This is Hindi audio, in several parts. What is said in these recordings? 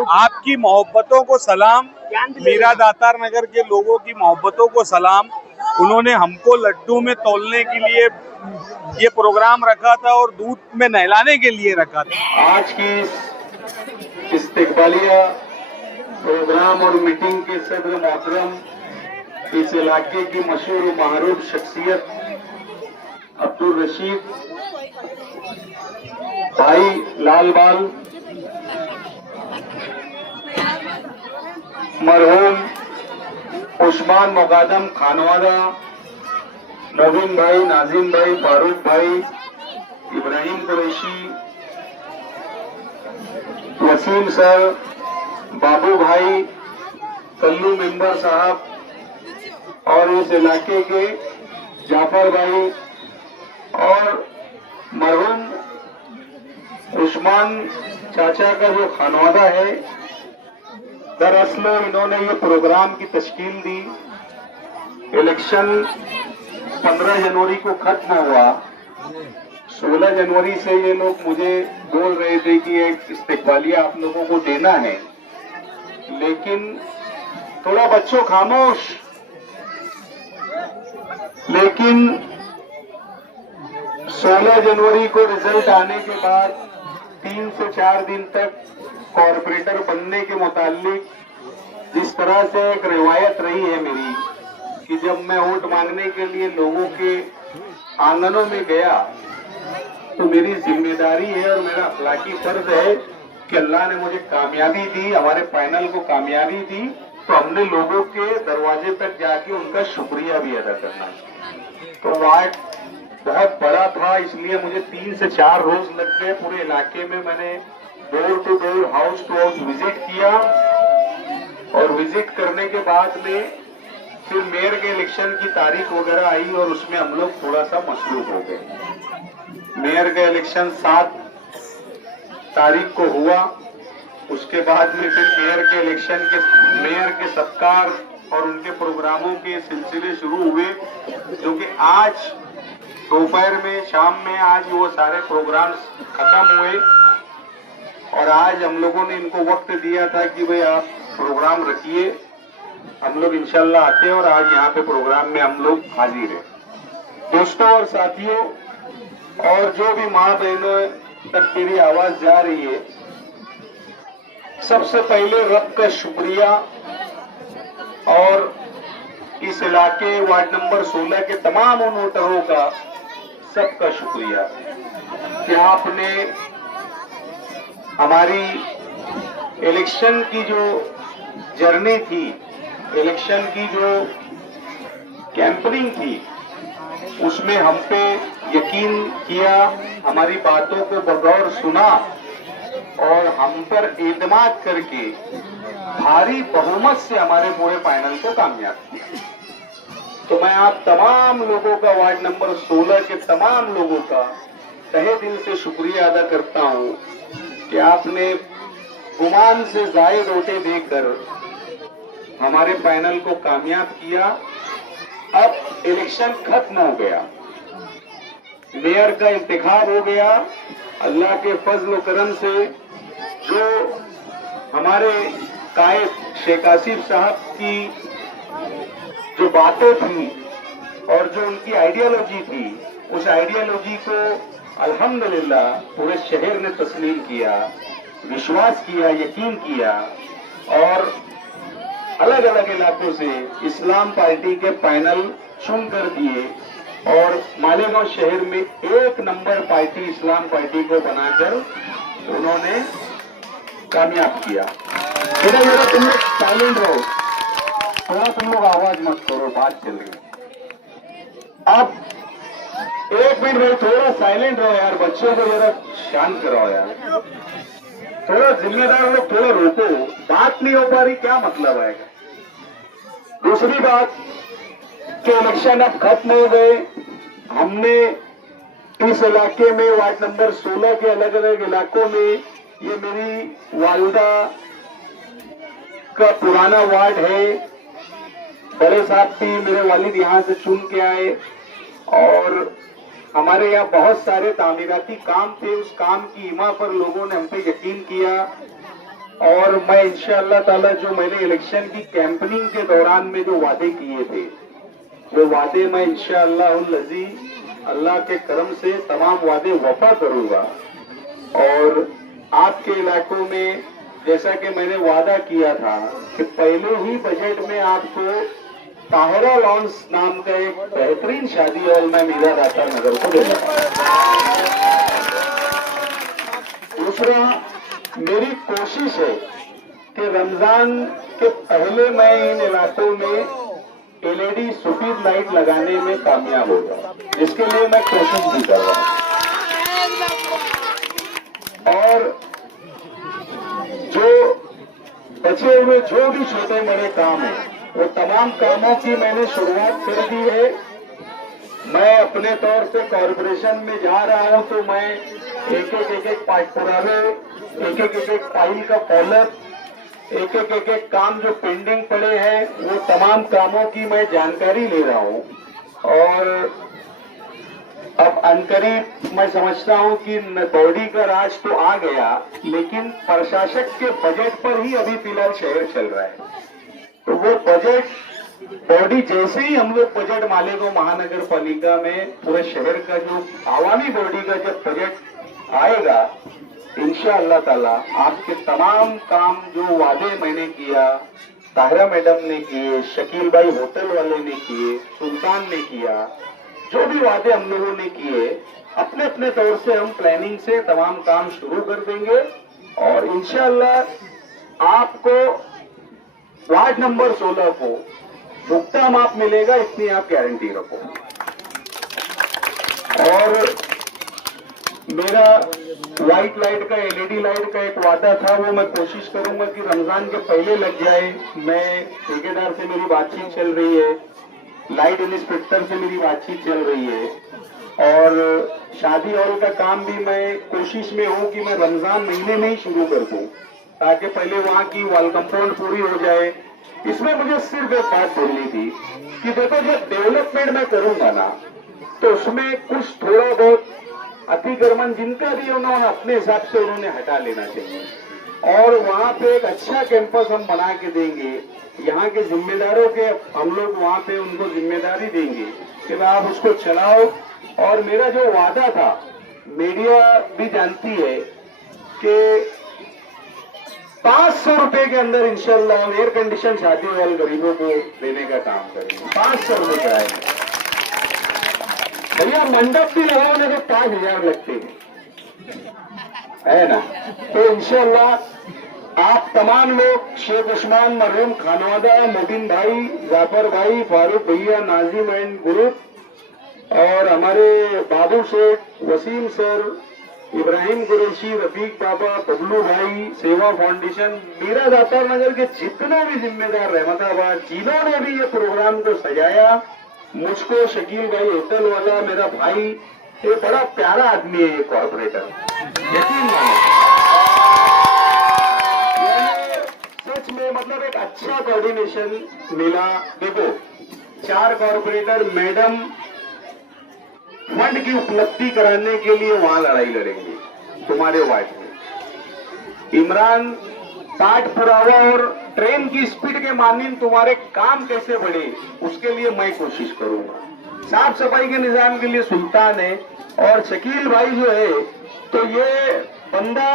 आपकी मोहब्बतों को सलाम, मीरा दातार नगर के लोगों की मोहब्बतों को सलाम। उन्होंने हमको लड्डू में तौलने के लिए ये प्रोग्राम रखा था और दूध में नहलाने के लिए रखा था। आज की इस्तिकबालिया प्रोग्राम और मीटिंग के सदर मोहतरम, इस इलाके की मशहूर मारूफ शख्सियत अब्दुल रशीद भाई लाल बाल, मरहूम उस्मान मुकादम खानवादा, मोबिन भाई, नाजिम भाई, फारूक भाई, इब्राहिम कुरैशी, वसीम सर, बाबू भाई, कल्लू मेंबर साहब और इस इलाके के जाफर भाई और मरहूम उस्मान चाचा का जो खानवादा है, दरअसल इन्होंने ये प्रोग्राम की तश्कील दी। इलेक्शन 15 जनवरी को खत्म हुआ। 16 जनवरी से ये लोग मुझे बोल रहे थे कि एक इस्तिकबालिया आप लोगों को देना है, लेकिन थोड़ा बच्चों खामोश। लेकिन 16 जनवरी को रिजल्ट आने के बाद 3 से 4 दिन तक कॉर्पोरेटर बनने के मुतालिक जिस तरह से एक रिवायत रही है मेरी कि जब मैं वोट मांगने के लिए लोगों के आंगनों में गया तो मेरी जिम्मेदारी है और मेरा अखलाकी फर्ज है कि अल्लाह ने मुझे कामयाबी दी, हमारे पैनल को कामयाबी दी, तो हमने लोगों के दरवाजे तक जाके उनका शुक्रिया भी अदा करना चाहिए। तो वार्ड बहुत बड़ा था, इसलिए मुझे 3 से 4 रोज लग गए। पूरे इलाके में मैंने door to door, house to house visit किया और विजिट करने के बाद में फिर मेयर के इलेक्शन की तारीख वगैरह आई और उसमें हम लोग थोड़ा सा मसरूफ हो गए। मेयर का इलेक्शन 7 तारीख को हुआ। उसके बाद में फिर मेयर के इलेक्शन के मेयर के सत्कार और उनके प्रोग्रामों के सिलसिले शुरू हुए, क्योंकि आज दोपहर में, शाम में आज वो सारे प्रोग्राम्स खत्म हुए और आज हम लोगों ने इनको वक्त दिया था कि भाई आप प्रोग्राम रखिए, हम लोग इंशाल्लाह आते हैं और आज यहाँ पे प्रोग्राम में हम लोग हाजिर हैं। दोस्तों और साथियों और जो भी माँ बहनों तक मेरी आवाज जा रही है, सबसे पहले रब का शुक्रिया और इस इलाके वार्ड नंबर 16 के तमाम वोटरों का सबका शुक्रिया कि आपने हमारी इलेक्शन की जो जर्नी थी, इलेक्शन की जो कैंपेनिंग थी, उसमें हम पे यकीन किया, हमारी बातों को बगौर सुना और हम पर एतमाद करके भारी बहुमत से हमारे पूरे पैनल को कामयाब किया। तो मैं आप तमाम लोगों का, वार्ड नंबर 16 के तमाम लोगों का तहे दिल से शुक्रिया अदा करता हूं कि आपने गुमान से जायद वोटें देकर हमारे पैनल को कामयाब किया। अब इलेक्शन खत्म हो गया, मेयर का इंतखाब हो गया। अल्लाह के फजल व करम से जो हमारे कायद शेख आसिफ साहब की जो बातें थी और जो उनकी आइडियोलॉजी थी, उस आइडियोलॉजी को अल्हम्दुलिल्लाह पूरे शहर ने तस्लीम किया, विश्वास किया, यकीन किया और अलग अलग इलाकों से इस्लाम पार्टी के पैनल चुन कर दिए और मालेगांव शहर में 1 नंबर पार्टी इस्लाम पार्टी को बनाकर उन्होंने कामयाब किया। जरा तुम लोग साइलेंट रहो, थोड़ा तुम लोग आवाज मत करो, बात चल रही। अब 1 मिनट भाई, थोड़ा साइलेंट रहो यार, बच्चों को जरा शांत कराओ यार, थोड़ा जिम्मेदार लोग थोड़ा रोको, बात नहीं हो पा रही, क्या मतलब है। दूसरी बात कि इलेक्शन अब खत्म हो गए। हमने इस इलाके में वार्ड नंबर 16 के अलग अलग इलाकों में, ये मेरी वालिदा का पुराना वार्ड है, बड़े साहब भी मेरे वालिद यहाँ से चुन के आए और हमारे यहाँ बहुत सारे तामीराती काम थे। उस काम की हिमा पर लोगों ने हम पे यकीन किया और मैं इंशाअल्लाह ताला जो मैंने इलेक्शन की कैंपेनिंग के दौरान में जो वादे किए थे, वो वादे मैं इंशाअल्लाह अल्लाह के करम से तमाम वादे वफा करूंगा। और आपके इलाकों में जैसा कि मैंने वादा किया था कि पहले ही बजट में आपको ताहिरा लॉन्स नाम का एक बेहतरीन शादी हॉल मैं मीरा दातार नगर को देना। दूसरा, मेरी कोशिश है कि रमजान के पहले मैं इन इलाकों में एलईडी सफेद लाइट लगाने में कामयाब हो जाऊं, जिसके लिए मैं कोशिश भी कर रहा हूं। और जो बचे हुए जो भी छोटे बड़े काम है, वो तमाम कामों की मैंने शुरुआत कर दी है। मैं अपने तौर से कॉर्पोरेशन में जा रहा हूं तो मैं एक एक पुराने एक फाइल का फॉलोअप, एक काम जो पेंडिंग पड़े हैं, वो तमाम कामों की मैं जानकारी ले रहा हूं। और अब अनकरीब मैं समझता हूं कि बॉडी का राज तो आ गया, लेकिन प्रशासक के बजट पर ही अभी फिलहाल शहर चल रहा है। तो वो बजट बॉडी जैसे ही हम लोग बजट मालेगांव महानगर पालिका में पूरे शहर का जो आवामी बॉडी का जब बजट आएगा, इंशाअल्लाह ताला आपके तमाम काम जो वादे मैंने किया, ताहिरा मैडम ने किए, शकील भाई होटल वाले ने किए, सुल्तान ने किया, जो भी वादे हम लोगों ने किए, अपने अपने तौर से हम प्लानिंग से तमाम काम शुरू कर देंगे। और इंशाअल्लाह आपको वार्ड नंबर 16 को भुगतान माफ मिलेगा, इतनी आप गारंटी रखो। और मेरा व्हाइट लाइट का एलईडी लाइट का एक वादा था, वो मैं कोशिश करूंगा कि रमजान के पहले लग जाए। मैं ठेकेदार से मेरी बातचीत चल रही है, लाइट इंस्पेक्टर से मेरी बातचीत चल रही है, और शादी हॉल का काम भी मैं कोशिश में हूं कि मैं रमजान महीने में ही शुरू कर दूं, ताकि पहले वहां की वॉल कंपाउंड पूरी हो जाए। इसमें मुझे सिर्फ एक बात बोलनी थी कि देखो, जब डेवलपमेंट मैं करूंगा ना, तो उसमें कुछ थोड़ा बहुत अतिक्रमण जिनका भी उन्होंने अपने हिसाब से उन्होंने हटा लेना चाहिए। और वहां पे एक अच्छा कैंपस हम बना के देंगे। यहाँ के जिम्मेदारों के हम लोग वहां पे उनको जिम्मेदारी देंगे कि आप उसको चलाओ। और मेरा जो वादा था, मीडिया भी जानती है कि 500 रुपए के अंदर इंशाल्लाह हम एयर कंडीशन शादी हॉल गरीबों को देने का काम करेंगे। 500 रुपए किराए में। भैया मंडप भी लगाने तो 5,000 लगते हैं, है ना। तो इंशाल्लाह आप तमाम लोग, शेख उस्मान, मरहूम खानवादा, मोबिन भाई, जाफर भाई, फारूक भैया, नाजिम एंड ग्रुप, और हमारे बाबू शेख, वसीम सर, इब्राहिम कुरैशी, रफीक बाबा, बबलू भाई, सेवा फाउंडेशन, मीरा दातार नगर के जितने भी जिम्मेदार, रहमताबाद, जिन्होंने भी ये प्रोग्राम को सजाया, मुझको शकील भाई होटल वाला मेरा भाई, ये बड़ा प्यारा आदमी है, ये कॉर्पोरेटर, यकीन मानो। सच में मतलब एक अच्छा कोऑर्डिनेशन मिला। देखो, 4 कॉर्पोरेटर मैडम फंड की उपलब्धि कराने के लिए वहां लड़ाई लड़ेंगे तुम्हारे वार्ड में। इमरान पाठ पुरावा और ट्रेन की स्पीड के मानिन तुम्हारे काम कैसे बढ़े, उसके लिए मैं कोशिश करूंगा। साफ सफाई के निजाम के लिए सुल्तान है, और शकील भाई जो है, तो ये बंदा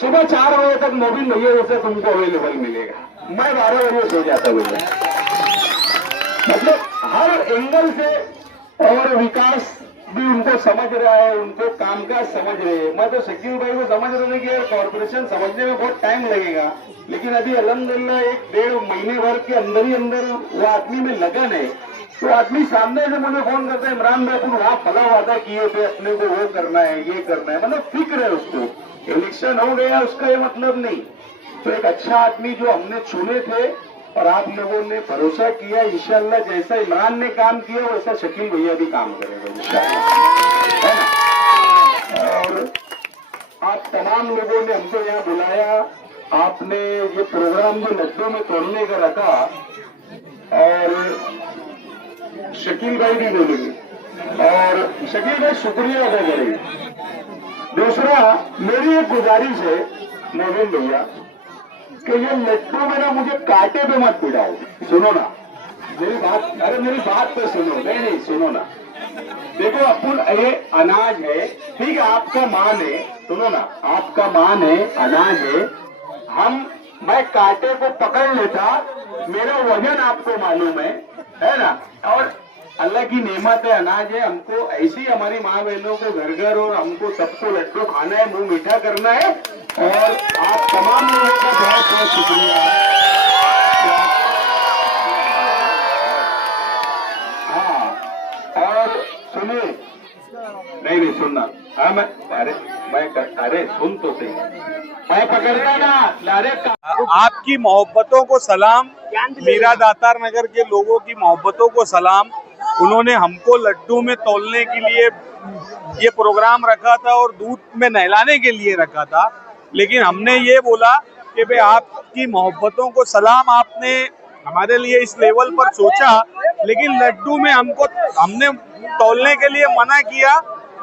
सुबह 4 बजे तक मोबिन भैया जैसे तुमको अवेलेबल मिलेगा। मैं 12 बजे सो जाता हूँ। मतलब हर एंगल से, और विकास भी उनको समझ रहा है, उनको कामकाज समझ रहे हैं। मैं तो शकील भाई को समझ रहे हैं कि यार कॉर्पोरेशन समझने में बहुत टाइम लगेगा, लेकिन अभी अल्हम्दुलिल्लाह 1-1.5 महीने भर के अंदर ही अंदर वो आदमी में लगन है। तो आदमी सामने से मुझे फोन करता है, इमरान भाई अपन वहां फला वादा किए थे, अपने को वो करना है, ये करना है, मतलब फिक्र है उसको। इलेक्शन हो गया उसका ये मतलब नहीं। तो एक अच्छा आदमी जो हमने चुने थे, और आप लोगों ने भरोसा किया, इंशाअल्लाह जैसा इमरान ने काम किया वैसा शकील भैया भी काम करेगा इंशाअल्लाह, है ना। और आप तमाम लोगों ने हमको यहाँ बुलाया, आपने ये प्रोग्राम जो लड्डू में तोड़ने का रखा, और शकील भाई भी बोलेंगे, और शकील भाई शुक्रिया अदा करेंगे। दूसरा, मेरी एक गुजारिश है, मोहन भैया कि ये लड्डू में ना मुझे कांटे पे मत पिटाओ। सुनो ना मेरी बात, अरे मेरी बात तो सुनो। नहीं सुनो ना, देखो अपन ये अनाज है, ठीक है, आपका मान है, सुनो ना, आपका मान है, अनाज है, मैं कांटे को पकड़ लेता, मेरा वजन आपको मालूम है ना, और अल्लाह की नेमत है, अनाज है, हमको ऐसी हमारी माँ बहनों को घर घर और हमको सबको लड्डू खाना है, मुंह मीठा करना है, और आप तमाम लोगों का बहुत बहुत शुक्रिया। हाँ, और सुनिए, नहीं सुनना, हाँ अरे सुन तो सही, मैं पकड़ता ना, अरे आपकी मोहब्बतों को सलाम, मीरा दातार नगर के लोगों की मोहब्बतों को सलाम। उन्होंने हमको लड्डू में तौलने के लिए ये प्रोग्राम रखा था और दूध में नहलाने के लिए रखा था, लेकिन हमने ये बोला कि भाई आपकी मोहब्बतों को सलाम, आपने हमारे लिए इस लेवल पर सोचा, लेकिन लड्डू में हमने तौलने के लिए मना किया।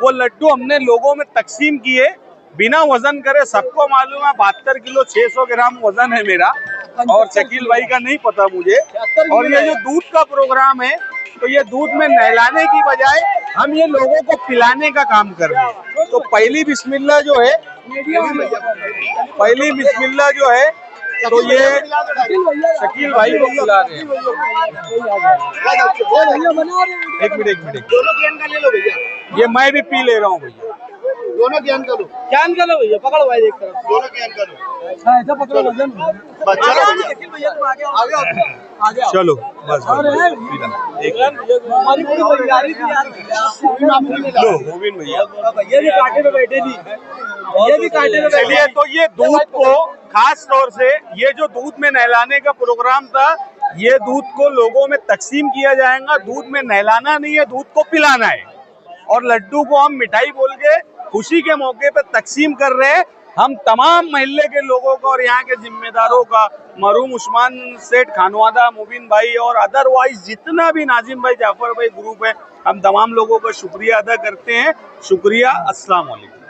वो लड्डू हमने लोगों में तकसीम किए बिना वजन करे। सबको मालूम है 72 किलो 600 ग्राम वजन है मेरा, और शकील भाई का नहीं पता मुझे। और ये जो दूध का प्रोग्राम है, तो ये दूध में नहलाने की बजाय हम ये लोगों को पिलाने का काम कर रहे हैं। तो पहली बिस्मिल्लाह जो है, तो ये शकील भाई को खिला रहे हैं। एक मिनट, दोनों ज्ञान का ले लो भैया, ये मैं भी पी ले रहा हूँ भैया। दोनों ज्ञान का लो भैया, पकड़ो भाई एक तरफ, दोनों ज्ञान का लो। ऐसा पकड़ो वजन, भैया तुम आगे आओ, चलो बस लो गोविंद भैया, ये भी कांटे पे बैठे थी, ये भी कांटे पे बैठे। चलिए, तो ये दूध को खास तौर से, ये जो दूध में नहलाने का प्रोग्राम था, ये दूध को लोगों में तकसीम किया जाएगा। दूध में नहलाना नहीं है, दूध को पिलाना है, और लड्डू को हम मिठाई बोल के खुशी के मौके पे तकसीम कर रहे हैं। हम तमाम मोहल्ले के लोगों का और यहाँ के जिम्मेदारों का, मरहूम उस्मान सेठ खानवादा, मुबीन भाई और अदरवाइज जितना भी नाजिम भाई, जाफर भाई ग्रुप है, हम तमाम लोगों का शुक्रिया अदा करते हैं। शुक्रिया, अस्सलाम वालेकुम।